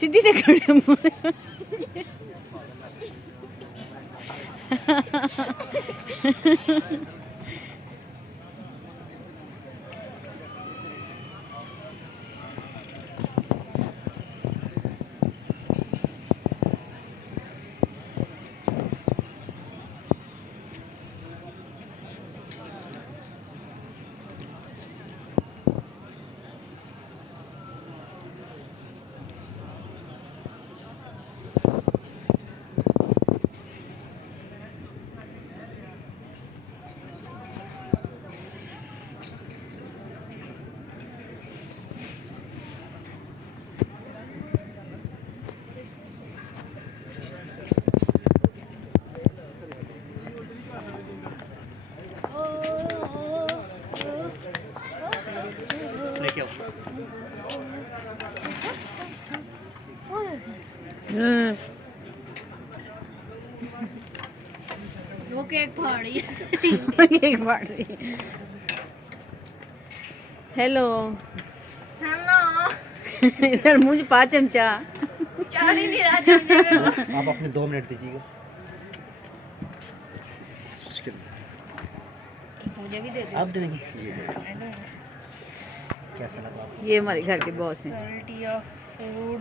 सीधी से खड़े वो केक फाड़ी केक फाड़ रही है। हेलो हेलो सर मुझे 5 चमचा चार ही नहीं रहा चमचे में। आप अपने 2 मिनट दीजिएगा। मुझे भी दे दो। आप दे देंगे? ये ले लो। कैसा लगा आपको? ये हमारे घर के बॉस हैं। क्वालिटी ऑफ फूड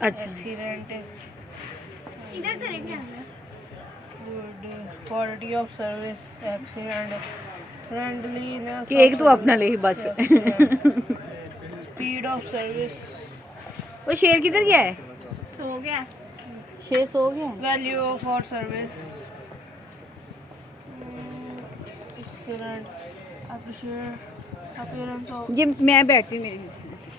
अच्छा एक्सीलेंट इधर करेंगे हम लोग। Good quality of service excellent friendliness cake तो अपना ले ही बस। स्पीड ऑफ सर्विस वो शेर किधर गया है? सो गया। शेर सो गया है? Value for service excellent appreciate appearance of ये मैं बैठती हूँ मेरे हिस्से से।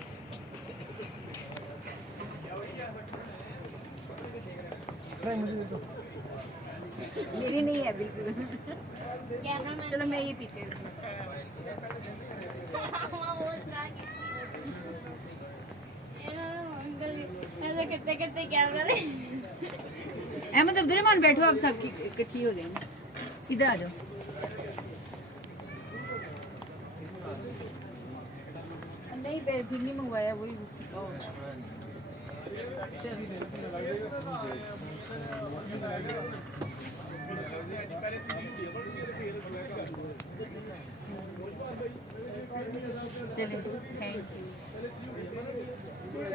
मेरी नहीं है बिल्कुल। चलो मैं ये पीती हूँ। ऐसा करते करते कैमरा ले। अहमद अब्दुलरहमान बैठो, आप सबकी इकट्ठी हो जाएंगे। इधर आ जाओ। नहीं फिर नहीं मंगवाया वही। चलिए थैंक यू।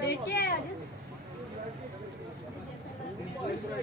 देखिए